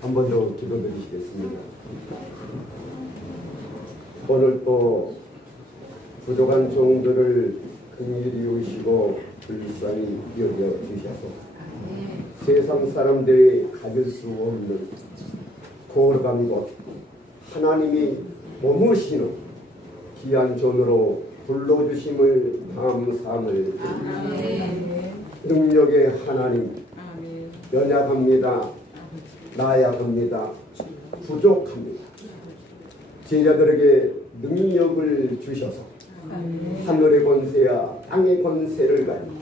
한 번 더 기도드리시겠습니다. 오늘 또 부족한 종들을 긍휼히 여기시고 불쌍히 여겨주셔서 세상 사람들이 가질 수 없는 거룩한 것, 하나님이 머무시는 귀한 존으로 불러주심을 감사함을 드립니다. 능력의 하나님, 연약합니다. 나약합니다. 부족합니다. 제자들에게 능력을 주셔서 하늘의 권세야 땅의 권세를 가지고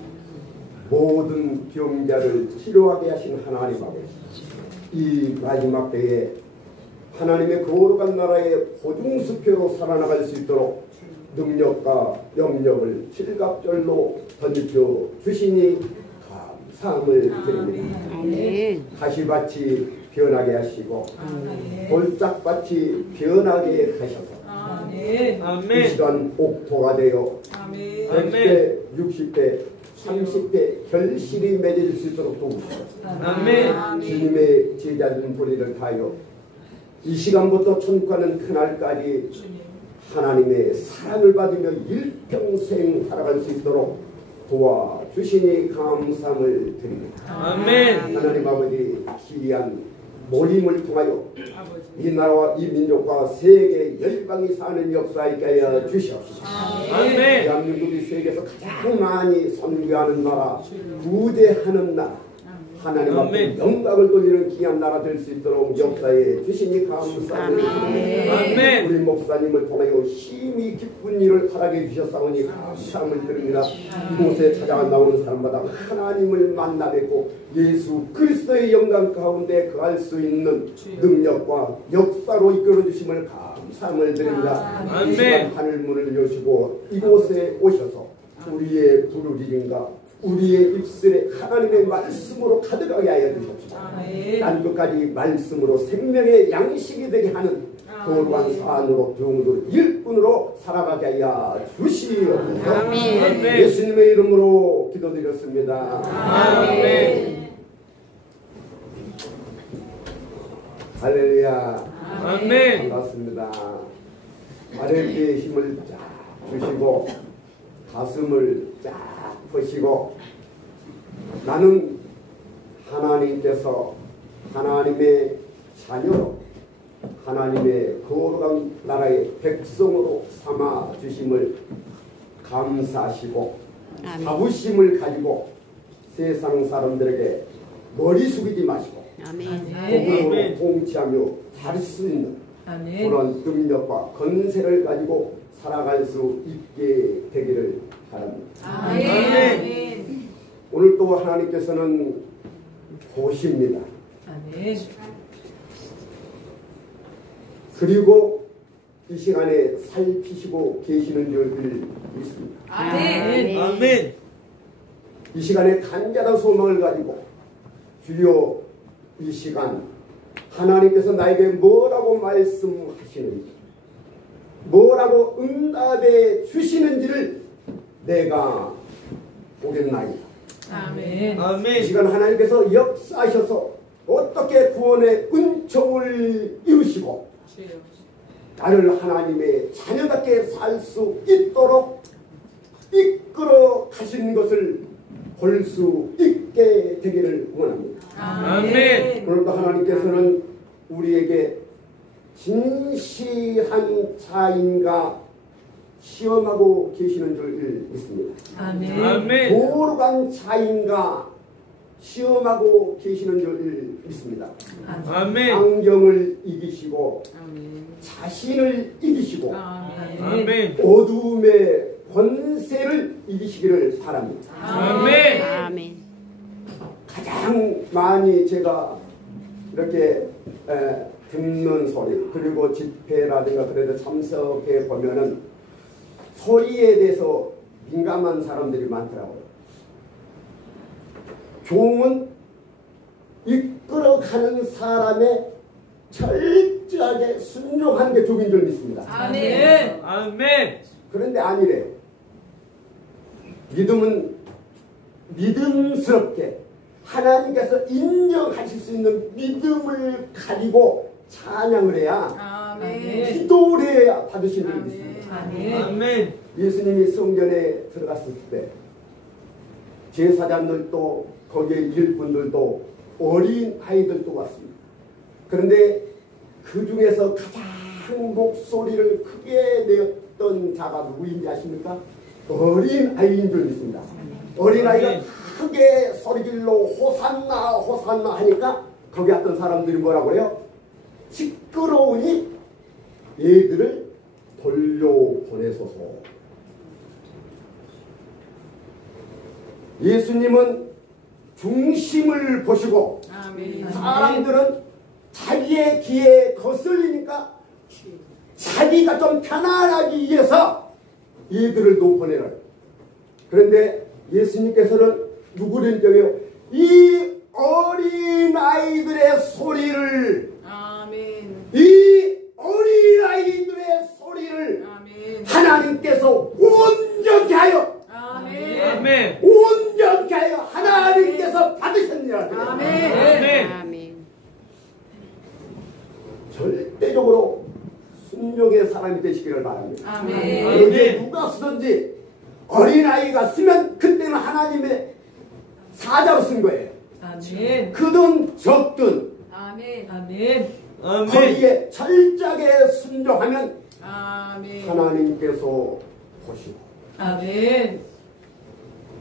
모든 병자를 치료하게 하신 하나님 앞에 이 마지막 때에 하나님의 거룩한 나라의 보증수표로 살아나갈 수 있도록 능력과 영역을 칠갑절로 던져 주시니 감사함을 드립니다. 가시밭이 변하게 하시고 골짝밭이 변하게 하셔서 이 시간 옥토가 되어 100대, 60대, 30대 결실이 맺을 수 있도록 도우시옵소서. 주님의 제자된 도리를 다하여 이 시간부터 천국하는 그날까지 하나님의 사랑을 받으며 일평생 살아갈 수 있도록 도와주시니 감사함을 드립니다. 하나님 아버지 귀한 모임을 통하여 이 나라와 이 민족과 세계 열방이 사는 역사 있게 하여 주시옵소서. 대한민국이 세계에서 가장 많이 선교하는 나라, 구제하는 나라, 하나님 앞에 영광을 돌리는 귀한 나라 될 수 있도록 역사에 주시니 감사합니다. 우리 목사님을 통하여 힘이 기쁜 일을 허락해 주셨사오니 감사함을 드립니다. 이곳에 찾아가 나오는 사람마다 하나님을 만나 뵙고 예수 그리스도의 영광 가운데 거할 수 있는 능력과 역사로 이끌어 주심을 감사함을 드립니다. 이 시간 하늘문을 여시고 이곳에 오셔서 우리의 부르짖음과 우리의 입술에 하나님의 말씀으로 가득하게 하여 주십시오. 난 끝까지 말씀으로 생명의 양식이 되게 하는 거룩한 산으로 종으로 일꾼으로 살아가게 하여 주시옵소서. 예수님의 이름으로 기도드렸습니다. 아멘. 할렐루야. 아멘. 반갑습니다. 아랫배에 힘을 쫙 주시고 가슴을 쫙 보시고 나는 하나님께서 하나님의 자녀로 하나님의 거룩한 나라의 백성으로 삼아 주심을 감사하시고 자부심을 가지고 세상 사람들에게 머리 숙이지 마시고 복음으로 통치하며 갈 수 있는 그런 능력과 건세를 가지고 살아갈 수 있게 되기를 바랍니다. 아멘. 오늘 또 하나님께서는 보십니다. 아멘. 그리고 이 시간에 살피시고 계시는 줄 믿습니다. 아멘. 아멘. 이 시간에 간절한 소망을 가지고 주여 이 시간 하나님께서 나에게 뭐라고 말씀하시는지 뭐라고 응답해 주시는지를 내가 보겠나이다. 아멘. 아멘. 이 시간 하나님께서 역사하셔서 어떻게 구원의 은총을 이루시고 나를 하나님의 자녀답게 살 수 있도록 이끌어 가신 것을 볼 수 있게 되기를 원합니다. 아멘. 오늘도 하나님께서는 우리에게 진시한 자인가 시험하고 계시는 줄 믿습니다. 아멘. 거룩한 자인가 시험하고 계시는 줄 믿습니다. 아멘. 환경을 이기시고 자신을 이기시고 아멘. 어둠의 권세를 이기시기를 바랍니다. 아멘. 아멘. 가장 많이 제가 이렇게 듣는 소리 그리고 집회라든가 그래도 참석해 보면은 소리에 대해서 민감한 사람들이 많더라고요. 종은 이끌어가는 사람의 철저하게 순종하는 게 종인 줄 믿습니다. 아멘. 아멘. 그런데 아니래요. 믿음은 믿음스럽게 하나님께서 인정하실 수 있는 믿음을 가지고 찬양을 해야 기도를 해야 받으시는 줄 믿습니다. 아멘. 예수님이 성전에 들어갔을 때 제사장들도 거기에 일꾼들도 어린 아이들도 왔습니다. 그런데 그 중에서 가장 목소리를 크게 내었던 자가 누구인지 아십니까? 어린 아이인 줄 믿습니다. 어린 아이가 크게 소리질러 호산나 호산나 하니까 거기 왔던 사람들이 뭐라고 그래요? 시끄러우니 얘들을 돌려보내소서. 예수님은 중심을 보시고 사람들은 자기의 귀에 거슬리니까 자기가 좀 편안하기 위해서 얘들을 보내라. 그런데 예수님께서는 누구를 적어요? 이 어린 아이들의 소리를 이 어린 아이들의 소리를 하나님께서 온전히 하여 온전히 하여 하나님께서 받으셨느니라. 절대적으로 순종의 사람이 되시기를 바랍니다. 여기에 누가 쓰든지 어린아이가 쓰면 그때는 하나님의 사자로 쓴 거예요. 크든 적든 거기에 철저하게 순종하면 하나님께서 보시고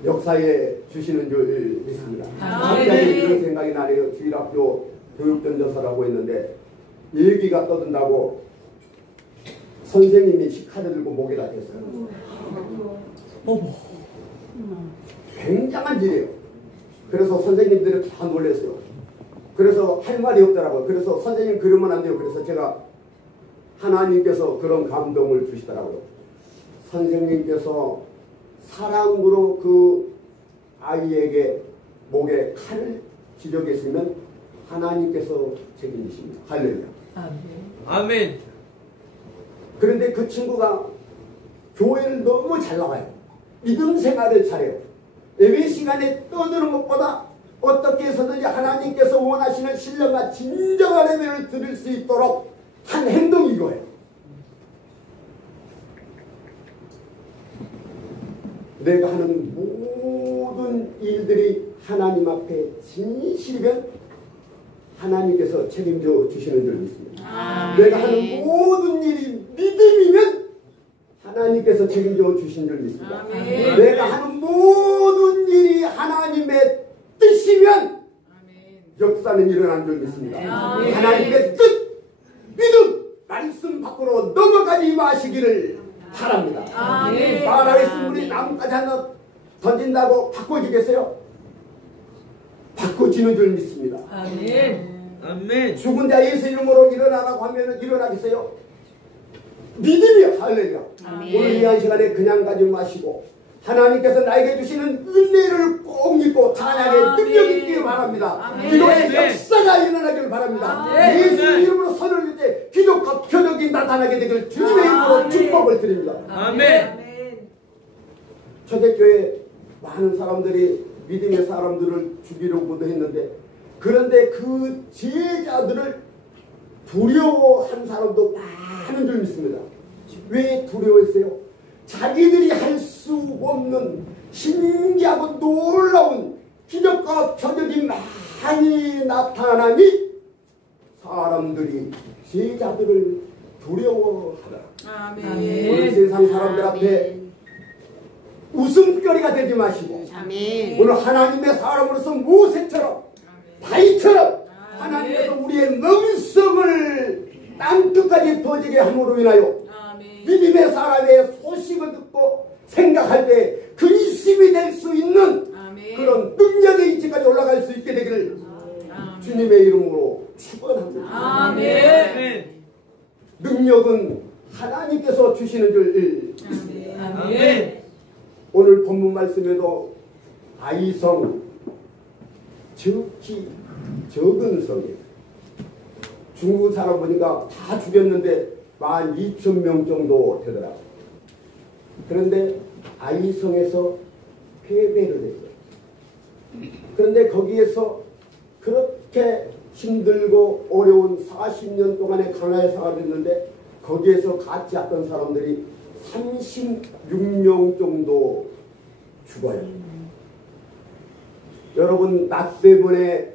역사에 주시는 줄 믿습니다. 갑자기 그런 생각이 나네요. 주일학교 교육전도사라고 했는데 얘기가 떠든다고 선생님이 식칼을 들고 목에다 댔어요. 굉장한 일이에요. 그래서 선생님들이 다 놀랐어요. 그래서 할 말이 없더라고요. 그래서 선생님 그러면 안 돼요. 그래서 제가 하나님께서 그런 감동을 주시더라고요. 선생님께서 사랑으로 그 아이에게 목에 칼을 지적했으면 하나님께서 책임지십니다. 할렐루야. 아멘. 그런데 그 친구가 교회를 너무 잘 나가요. 믿음 생활을 잘해요. 예배 시간에 떠드는 것보다 어떻게 해서든지 하나님께서 원하시는 신령과 진정한 예배를 드릴 수 있도록 한 행동이 이거예요. 내가 하는 모든 일들이 하나님 앞에 진실이면 하나님께서 책임져 주시는 줄 믿습니다. 내가 하는 모든 일이 믿음이면 하나님께서 책임져 주신 줄 믿습니다. 내가 하는 모든 일이 하나님의 뜻이면 역사는 일어난 줄 믿습니다. 하나님의 뜻, 믿음, 말씀 밖으로 넘어가지 마시기를 바랍니다. 말하겠으면 우리 나뭇가지 하나 던진다고 바꿔지겠어요? 바꿔지는 줄 믿습니다. 아멘. 죽은 자 예수 이름으로 일어나라고 하면 일어나겠어요? 믿음이요. 할렐루야. 오늘 이 한 시간에 그냥 가지 마시고 하나님께서 나에게 주시는 은혜를 꼭 믿고 찬양의 능력이 있기를 바랍니다. 기도의 역사가 일어나기를 바랍니다. 예수 이름으로 선을 들 때 기적과 표적이 나타나게 되길 주님의 이름으로 축복을 드립니다. 아멘. 초대교회 많은 사람들이 믿음의 사람들을 죽이려고도 했는데 그런데 그 제자들을 두려워한 사람도 많은 줄 믿습니다. 왜 두려워했어요? 자기들이 할 수 없는 신기하고 놀라운 기적과 표적이 많이 나타나니 사람들이 제자들을 두려워하더라. 오늘 세상 사람들 앞에 웃음거리가 되지 마시고 오늘 하나님의 사람으로서 모세처럼 다윗처럼 하나님께서 우리의 명성을 땅끝까지 퍼지게 함으로 인하여 믿음의 사람의 소식을 듣고 생각할 때 근심이 될 수 있는 그런 능력의 위치까지 올라갈 수 있게 되기를 주님의 이름으로 축원합니다. 아멘. 능력은 하나님께서 주시는 줄 믿습니다. 아멘. 오늘 본문 말씀에도 아이성 적기 적은 성이에요. 중국 사람 보니까 다 죽였는데 12,000명 정도 되더라고요. 그런데 아이성에서 패배를 했어요. 그런데 거기에서 그렇게 힘들고 어려운 40년 동안의 가나의 생활을 했는데 거기에서 같이 왔던 사람들이 36명 정도 죽어요. 여러분, 나 때문에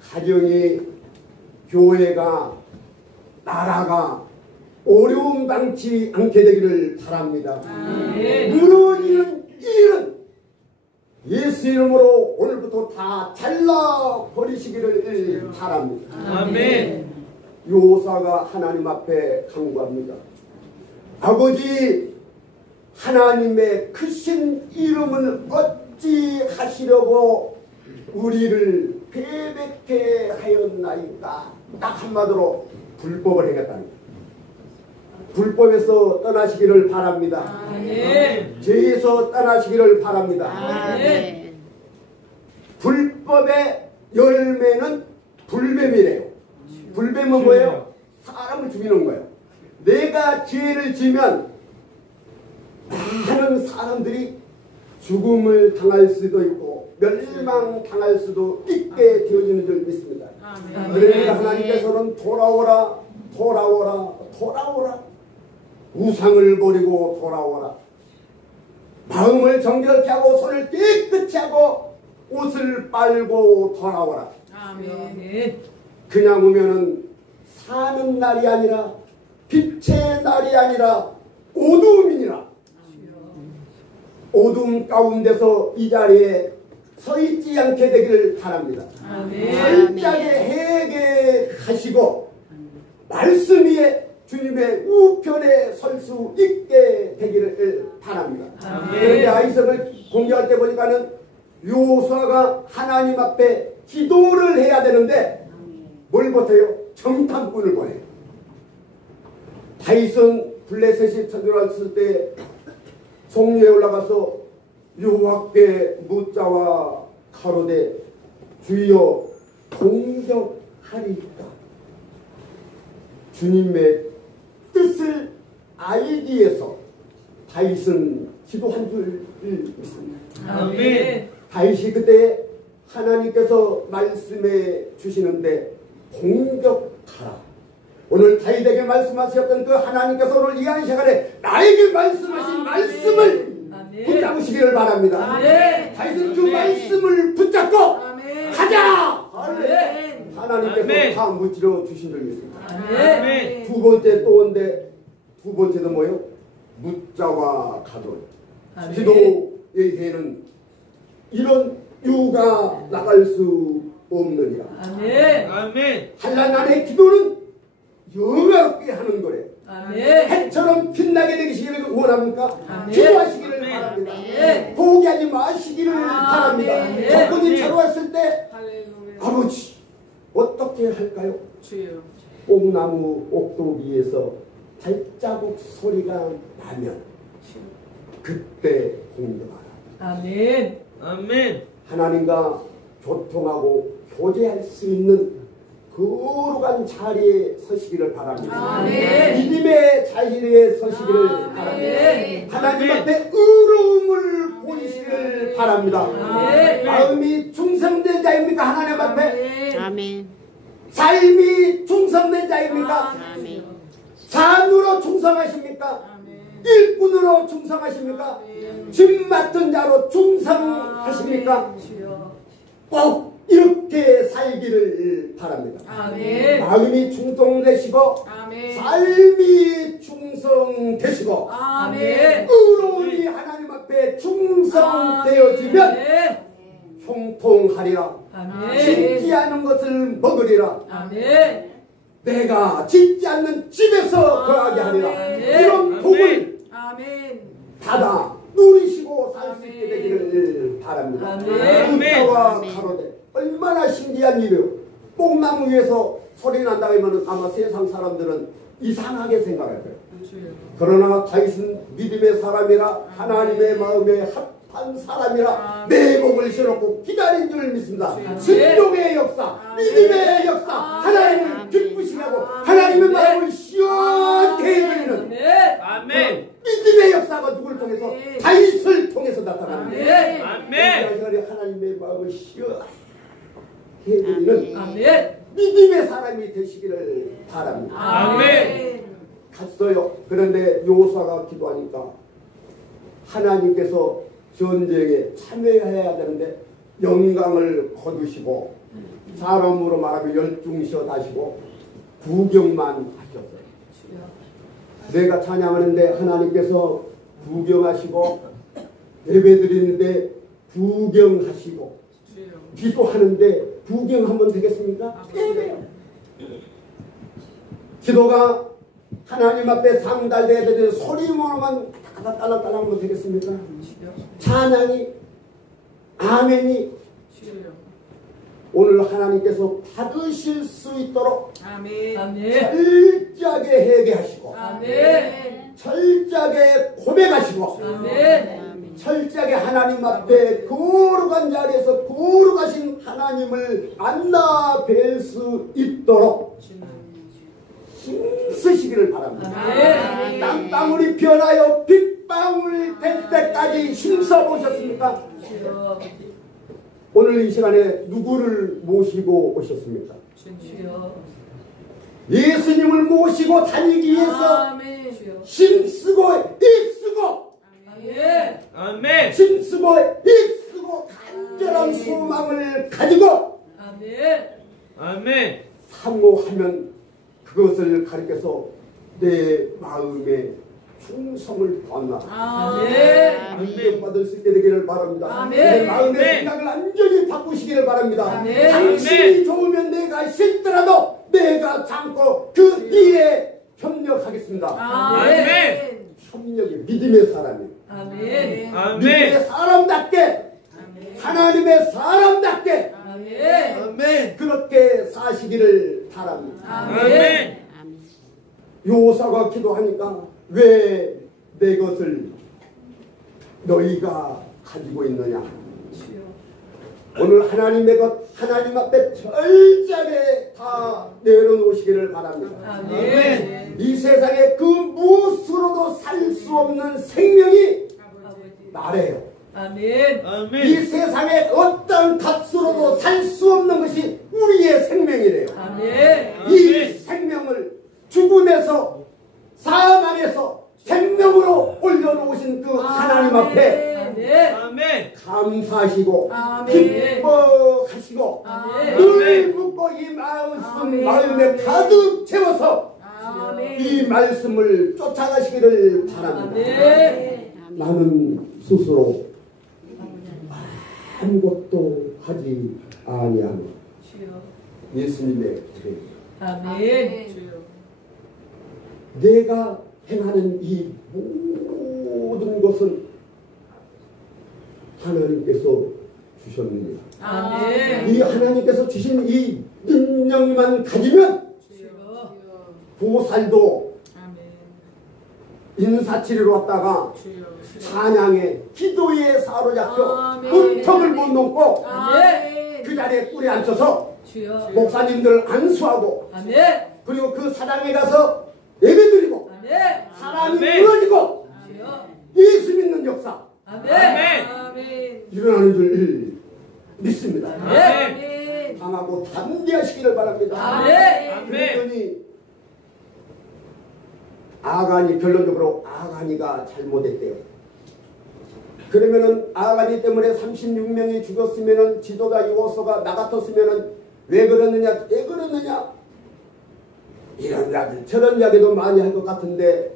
가정이, 교회가, 나라가 어려움 당치 않게 되기를 바랍니다. 무너지는 일은 예수 이름으로 오늘부터 다 잘라버리시기를 바랍니다. 아멘. 요사가 하나님 앞에 간구합니다. 아버지, 하나님의 크신 이름을 어찌 하시려고 우리를 패배케 하였나이까? 딱 한마디로 불법을 행했다는 거예요. 불법에서 떠나시기를 바랍니다. 아멘. 죄에서 떠나시기를 바랍니다. 아멘. 불법의 열매는 불뱀이래요. 불뱀은 뭐예요? 사람을 죽이는 거예요. 내가 죄를 지면 많은 사람들이 죽음을 당할 수도 있고 멸망당할 수도 있게 되어지는 줄 믿습니다. 그러니까 하나님께서는 돌아오라, 돌아오라, 돌아오라. 우상을 버리고 돌아오라. 마음을 정결케 하고 손을 깨끗이 하고 옷을 빨고 돌아오라. 아멘. 그냥 오면은 사는 날이 아니라 빛의 날이 아니라 어두움이니라. 어두움 가운데서 이 자리에 서 있지 않게 되기를 바랍니다. 철저하게 회개하시고 말씀 위에 주님의 우편에 설 수 있게 되기를 바랍니다. 그런데 아이성을 공개할 때 보니까는 요수아가 하나님 앞에 기도를 해야 되는데 뭘 못해요? 정탐꾼을 보내요. 다윗은 블레셋이 쳐들어왔을 때 성리에 올라가서 여호와께 묻자와 가로되 주여 공격하리이까. 주님의 뜻을 알기 위해서 다윗은 기도한 줄 믿습니다. 아멘. 다윗이 그때 하나님께서 말씀해 주시는데 공격하라. 오늘 다윗에게 말씀하셨던 그 하나님께서 오늘 이 한 시간에 나에게 말씀하신 말씀을 붙잡으시기를 바랍니다. 다윗은 그 말씀을 붙잡고 가자! 하나님께서 다 무찌러 주신 적이 있습니다. 두 번째 또 온데 두 번째도 뭐예요? 묻자와 가도. 기도의 해는 이런 유가 나갈 수 없느니라. 아멘. 한란안의 기도는 영화롭게 하는 거래. 해처럼 빛나게 되시기를 원합니까? 기도하시기를 바랍니다. 포기하지 마시기를 바랍니다. 조건이 차로왔을 때 아버지 어떻게 할까요? 뽕나무 옥도기에서 발자국 소리가 나면 그때 공격하라. 아멘. 아멘. 하나님과 교통하고 교제할 수 있는 거룩한 자리에 서시기를 바랍니다. 믿음의 자리에 서시기를 바랍니다. 하나님 앞에 의로움을 보이시기를 바랍니다. 마음이 충성된 자입니까? 하나님 앞에 아멘. 삶이 충성된 자입니까? 아멘. 산으로 충성하십니까? 일꾼으로 충성하십니까? 집 맡은 자로 충성하십니까? 꼭 이렇게 살기를 바랍니다. 마음이 충성되시고 삶이 충성되시고 의로움이 하나님 앞에 충성되어지면 형통하리라. 짓지 않은 것을 먹으리라. 내가 짓지 않는 집에서 거하게 하리라. 이런 복을 받아 누리시고 살 수 있게 되기를 바랍니다. 묻자와 가로되 얼마나 신기한 일이요. 뽕나무 위에서 소리 난다 하면 아마 세상 사람들은 이상하게 생각할 거예요. 그러나 다윗은 믿음의 사람이라 하나님의 마음에 합한 사람이라 내 목을 실었고 기다린 줄 믿습니다. 순종의 역사, 믿음의 역사, 하나님을 기쁘시게 하고 하나님의 마음을 시원케 해드리는 믿음의 역사가 누구를 통해서? 다윗을 통해서 나타납니다. 하나님의 마음을 시원케 해드리는 아멘. 믿음의 사람이 되시기를 바랍니다. 아멘. 갔어요. 그런데 요사가 기도하니까 하나님께서 전쟁에 참여해야 되는데 영광을 거두시고 사람으로 말하면 열중시어 다시고 구경만 하셨어요. 내가 찬양하는데 하나님께서 구경하시고 예배드리는데 구경하시고 기도하는데 구경하면 되겠습니까? 예배요. 기도가 하나님 앞에 상달돼야 되는 소리만만 딸랑딸랑하면 되겠습니까? 찬양이 아멘이 오늘 하나님께서 받으실 수 있도록 철저하게 회개하시고 철저하게 고백하시고 철저하게 하나님 앞에 거룩한 자리에서 거룩하신 하나님을 만나 뵐 수 있도록 힘쓰시기를 바랍니다. 땅방울이 변하여 빗방울 될 때까지 힘써 보셨습니까? 오늘 이 시간에 누구를 모시고 오셨습니까? 예수님을 모시고 다니기 위해서 힘쓰고 입쓰고 힘쓰고 입쓰고 간절한 소망을 가지고 사모하면 그것을 가리켜서 내 마음에 충성을 받나 인정받을 수 있게 되기를 바랍니다. 내 마음의 생각을 완전히 바꾸시기를 바랍니다. 당신이 좋으면 내가 싫더라도 내가 참고 그 일에 협력하겠습니다. 협력이 믿음의 사람이 믿음의 사람답게 하나님의 사람답게 그렇게 사시기를 바랍니다. 요사가 기도하니까 왜 내 것을 너희가 가지고 있느냐? 오늘 하나님의 것 하나님 앞에 철저하게 다 내려놓으시기를 바랍니다. 이 세상에 그 무엇으로도 살 수 없는 생명이 나래요. 이 세상에 어떤 값으로도 살 수 없는 것이 우리의 생명이래요. 이 생명을 죽음에서 사망에서 생명으로 올려놓으신 그 하나님 앞에 감사하시고 기뻐하시고 늘 묻고 이 마음에 가득 채워서 이 말씀을 쫓아가시기를 바랍니다. 나는 스스로 아무것도 하지 아니하노. 예수님의 기도입니다. 내가 행하는 이 모든 것은 하나님께서 주셨느니라. 이 하나님께서 주신 이 능력만 가지면 보살도 인사치리로 왔다가 찬양에 기도에 사로잡혀 은턱을 못 넘고 그 자리에 꿀에 앉혀서 목사님들을 안수하고 그리고 그 사당에 가서 예배드리고 사람이 무너지고 예수 믿는 역사 일어나는 줄 믿습니다. 강하고 담대하시기를 바랍니다. 그랬더니 아간이 결론적으로 아간이가 잘못했대요. 그러면은 아간이 때문에 36명이 죽었으면은 지도자 요호수아가 나 같았으면은 왜 그러느냐 이런 이야기 저런 이야기도 많이 할 것 같은데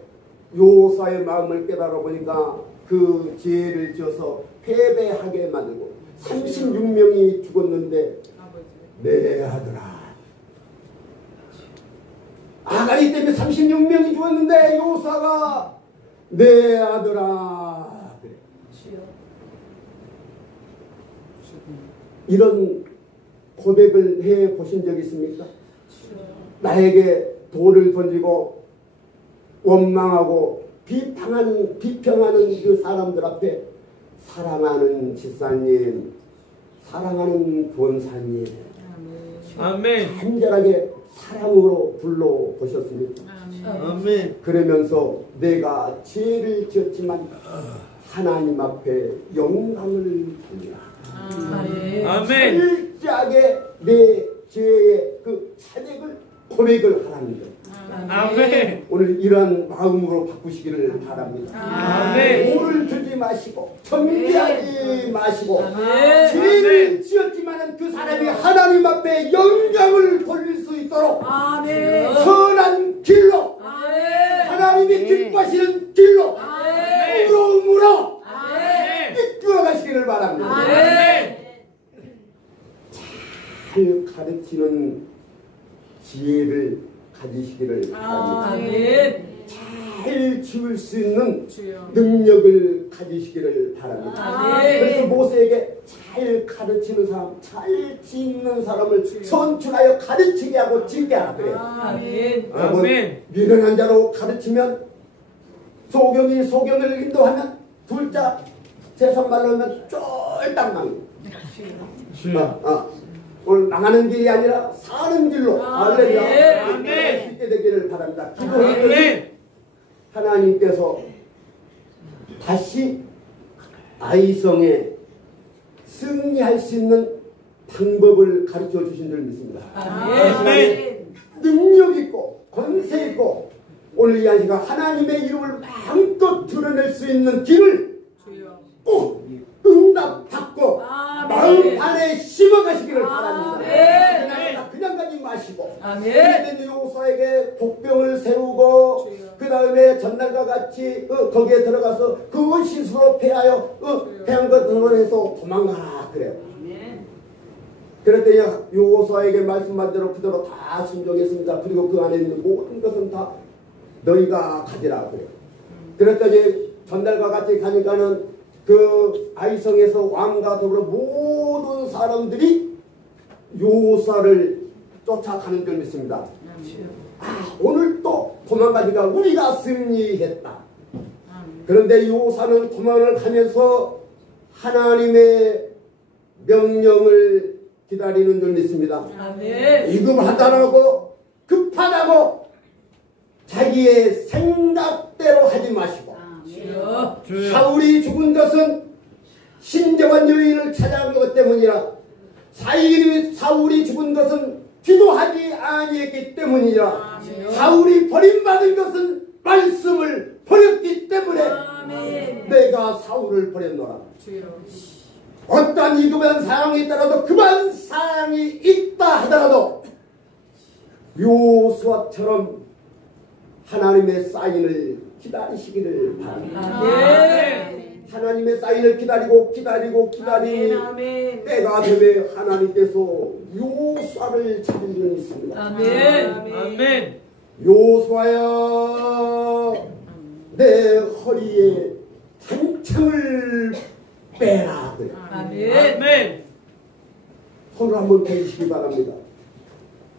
요호수아의 마음을 깨달아 보니까 그 죄를 지어서 패배하게 만들고 36명이 죽었는데 내 아들아 아간이 때문에 36명이 죽었는데 요호수아가 내 아들아 그래. 이런 고백을 해 보신 적 있습니까? 나에게 돌을 던지고 원망하고 비평하는 그 사람들 앞에 사랑하는 집사님, 사랑하는 권사님, 간절하게 사랑으로 불러보셨습니까? 그러면서 내가 죄를 지었지만 하나님 앞에 영광을 돌리라. 철저하게 내 죄의 그 차액을 고백을 하라는 거예요. 아멘. 오늘 이러한 마음으로 바꾸시기를 바랍니다. 아멘. 오를 들지 마시고 정죄하지 마시고 아멘. 죄를 지었지만 그 사람이 하나님 앞에 영광을 돌릴 수 있도록 아멘. 선한 길로 아멘. 하나님이 기뻐하시는 길로 아멘. 부러움으로 아멘. 이끌어 가시기를 바랍니다. 아멘. 잘 가르치는 지혜를 가지시기를 바랍니다. 아멘. 잘 지을 수 있는 주여. 능력을 가지시기를 바랍니다. 아멘. 그래서 모세에게 잘 가르치는 사람, 잘 짓는 사람을 선출하여 가르치게 하고 짓게 하라 그래요. 아멘. 여러분, 미련한 자로 가르치면 소경이 소경을 인도하면 둘자 세상말로 하면 쫄딱 망합니다. 오늘 나가는 길이 아니라 사는 길로 할렐루야 아멘. 수 있게 되기를 바랍니다. 기도하는 하나님께서 다시 아이성에 승리할 수 있는 방법을 가르쳐 주신 줄 믿습니다. 아멘. 능력 있고 권세 있고 오늘 이 아이가 하나님의 이름을 마음껏 드러낼 수 있는 길을 꼭 응답받고 마음 안에 심어가시기를 바랍니다. 그냥 가지 마시고 그랬더니 요호수아에게 복병을 세우고 그 다음에 전날과 같이 거기에 들어가서 그 시수로 패하여 패한 것을 해서 도망가라 그래요. 그랬더니 요호수아에게 말씀한 대로 그대로 다 순종했습니다. 그리고 그 안에 있는 모든 것은 다 너희가 가지라 그래요. 그랬더니 전날과 같이 가니까는 그 아이성에서 왕과 더불어 모든 사람들이 요호수아를 쫓아가는 줄 믿습니다. 오늘 또 도망가니까 우리가 승리했다. 그런데 요호수아는 도망을 가면서 하나님의 명령을 기다리는 줄 믿습니다. 위급하다고 급하다고 자기의 생각대로 하지 마시고 사울이 죽은 것은 신정한 여인을 찾아온 것 때문이라 사울이 죽은 것은 기도하지 아니했기 때문이라 사울이 버림받은 것은 말씀을 버렸기 때문에 내가 사울을 버렸노라. 어떠한 위급한 상황이 있더라도 급한 상황이 있다 하더라도 요호수아처럼 하나님의 사인을 기다리시기를 바랍니다. 하나님의 사인을 기다리고 때가 되면 하나님께서 요호수아를 찾은 줄 믿습니다. 요호수아야 내 허리에 단창을 빼라. 손을 한번 대주시기 바랍니다.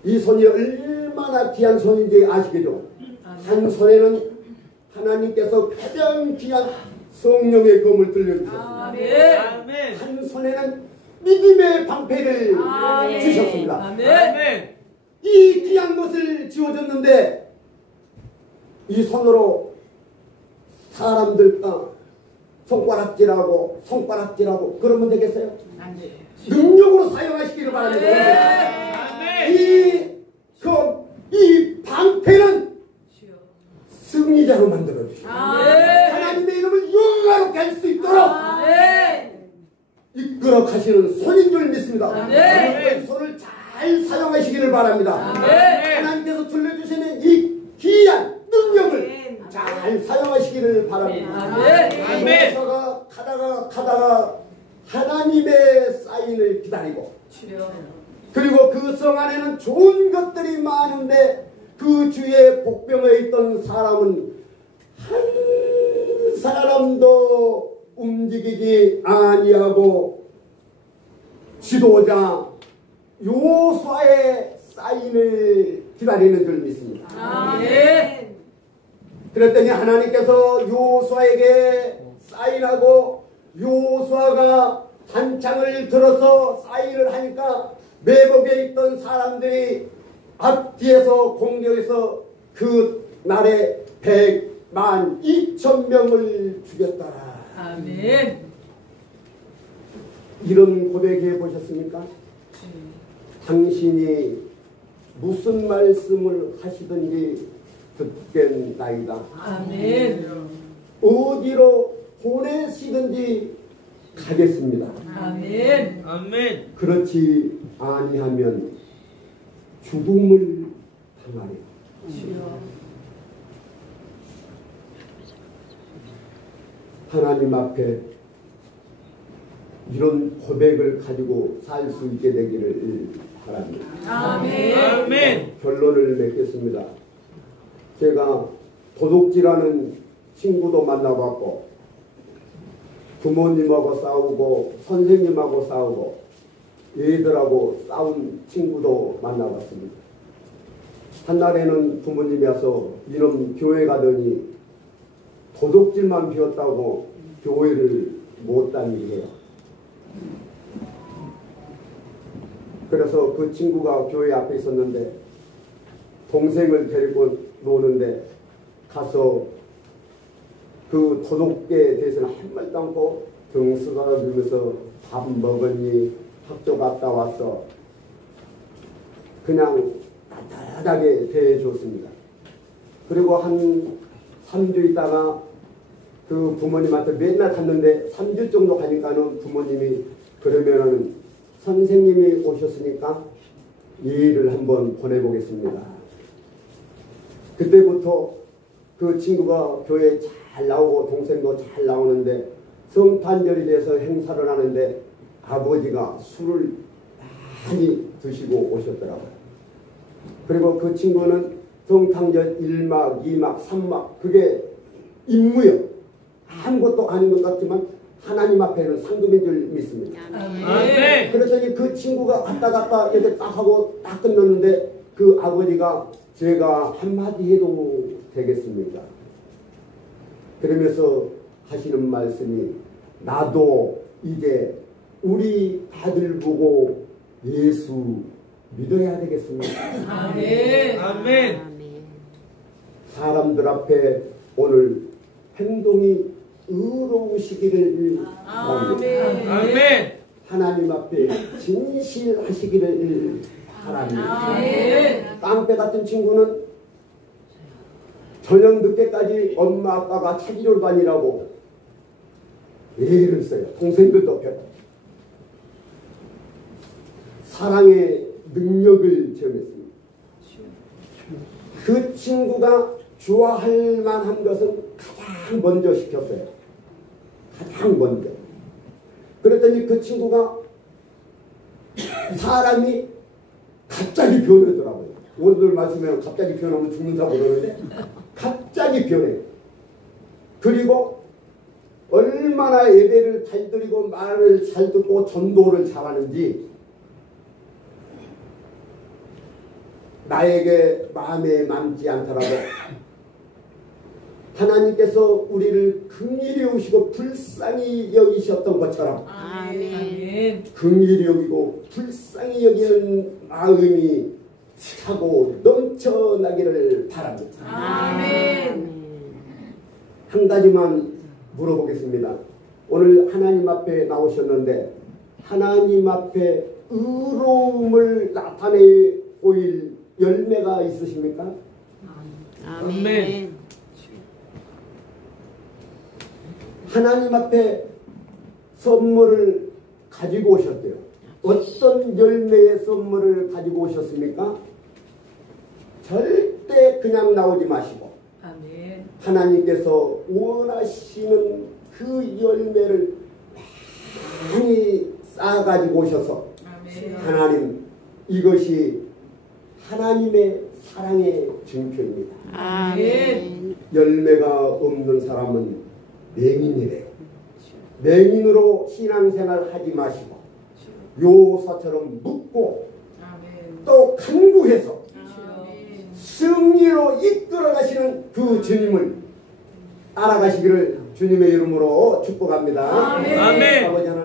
이 손이 얼마나 귀한 손인지 아시겠죠? 한 손에는 하나님께서 가장 귀한 성령의 검을 들려주셨습니다. 한 손에는 믿음의 방패를 주셨습니다. 이 귀한 것을 지어줬는데 이 손으로 사람들 손가락질하고 그러면 되겠어요? 능력으로 사용하시기를 바랍니다. 이 방패는 승리자로 만들어주시고 하나님의 이름을 영광롭게 할 수 있도록 이끌어 가시는 손인 줄 믿습니다. 이 손을 잘 사용하시기를 바랍니다. 하나님께서 들려주시는 이 귀한 능력을 잘 사용하시기를 바랍니다. 요호수아가 가다가 하나님의 사인을 기다리고 그리고 그 성 안에는 좋은 것들이 많은데 그 주위에 복병에 있던 사람은 한 사람도 움직이지 아니하고 지도자 요호수아의 사인을 기다리는 줄 믿습니다. 그랬더니 하나님께서 요호수아에게 사인하고 요호수아가 단창을 들어서 사인을 하니까 매복에 있던 사람들이 앞뒤에서 공격해서 그 날에 1,200,000명을 죽였더라. 이런 고백해 보셨습니까? 당신이 무슨 말씀을 하시든지 듣겠나이다. 아멘. 어디로 보내시든지 가겠습니다. 아멘. 아멘. 그렇지 아니하면 죽음을 당하리라. 주여. 하나님 앞에 이런 고백을 가지고 살 수 있게 되기를 바랍니다. 아멘. 아멘. 결론을 맺겠습니다. 제가 도둑질하는 친구도 만나봤고 부모님하고 싸우고 선생님하고 싸우고 얘들하고 싸운 친구도 만나봤습니다. 한날에는 부모님이 와서 이놈 교회 가더니 도둑질만 피웠다고 교회를 못 다니게 해요. 그래서 그 친구가 교회 앞에 있었는데 동생을 데리고 노는데 가서 그 도둑에 대해서는 한 말도 않고 등 쓰다듬으면서 밥 먹었니? 학교 갔다 왔어. 그냥 따뜻하게 대해줬습니다. 그리고 한 3주 있다가 그 부모님한테 맨날 갔는데 3주 정도 가니까는 부모님이 그러면은 선생님이 오셨으니까 예의를 한번 보내보겠습니다. 그때부터 그 친구가 교회에 잘 나오고 동생도 잘 나오는데 성탄절이 돼서 행사를 하는데 아버지가 술을 많이 드시고 오셨더라고요. 그리고 그 친구는 성탄절 1막, 2막, 3막 그게 임무요. 아무것도 아닌 것 같지만 하나님 앞에는 상금인 줄 믿습니다. 아멘. 그랬더니 그 친구가 갔다 이렇게 딱 하고 딱 끝났는데 그 아버지가 제가 한마디 해도 되겠습니까? 그러면서 하시는 말씀이 나도 이제 우리 아들 보고 예수 믿어야 되겠습니다. 아멘. 아멘. 사람들 앞에 오늘 행동이 의로우시기를 바랍니다. 아멘. 하나님 앞에 진실하시기를 바랍니다. 아멘. 깡패 같은 친구는 저녁 늦게까지 엄마 아빠가 찾으러 다니라고 애를 써요. 동생들도 펴고 사랑의 능력을 체험했습니다. 그 친구가 좋아할 만한 것은 가장 먼저 시켰어요. 가장 먼저. 그랬더니 그 친구가 사람이 갑자기 변하더라고요. 오늘 말씀에 갑자기 변하면 죽는다고 그러는데 갑자기 변해요. 그리고 얼마나 예배를 잘 드리고 말을 잘 듣고 전도를 잘하는지 나에게 마음에 남지 않더라도 하나님께서 우리를 긍휼히 여기시고 불쌍히 여기셨던 것처럼 아멘. 긍휼히 여기고 불쌍히 여기는 마음이 차고 넘쳐나기를 바랍니다. 아멘. 한 가지만 물어보겠습니다. 오늘 하나님 앞에 나오셨는데 하나님 앞에 의로움을 나타내 보일 열매가 있으십니까? 아멘. 하나님 앞에 선물을 가지고 오셨대요. 어떤 열매의 선물을 가지고 오셨습니까? 절대 그냥 나오지 마시고 아멘. 하나님께서 원하시는 그 열매를 많이 쌓아가지고 오셔서 아멘. 하나님 이것이 하나님의 사랑의 증표입니다. 아멘. 열매가 없는 사람은 맹인이래요. 맹인으로 신앙생활 하지 마시고 요사처럼 묻고 아멘. 또 간구해서 아멘. 승리로 이끌어가시는 그 주님을 알아가시기를 주님의 이름으로 축복합니다. 아멘. 아멘. 아버지 하나님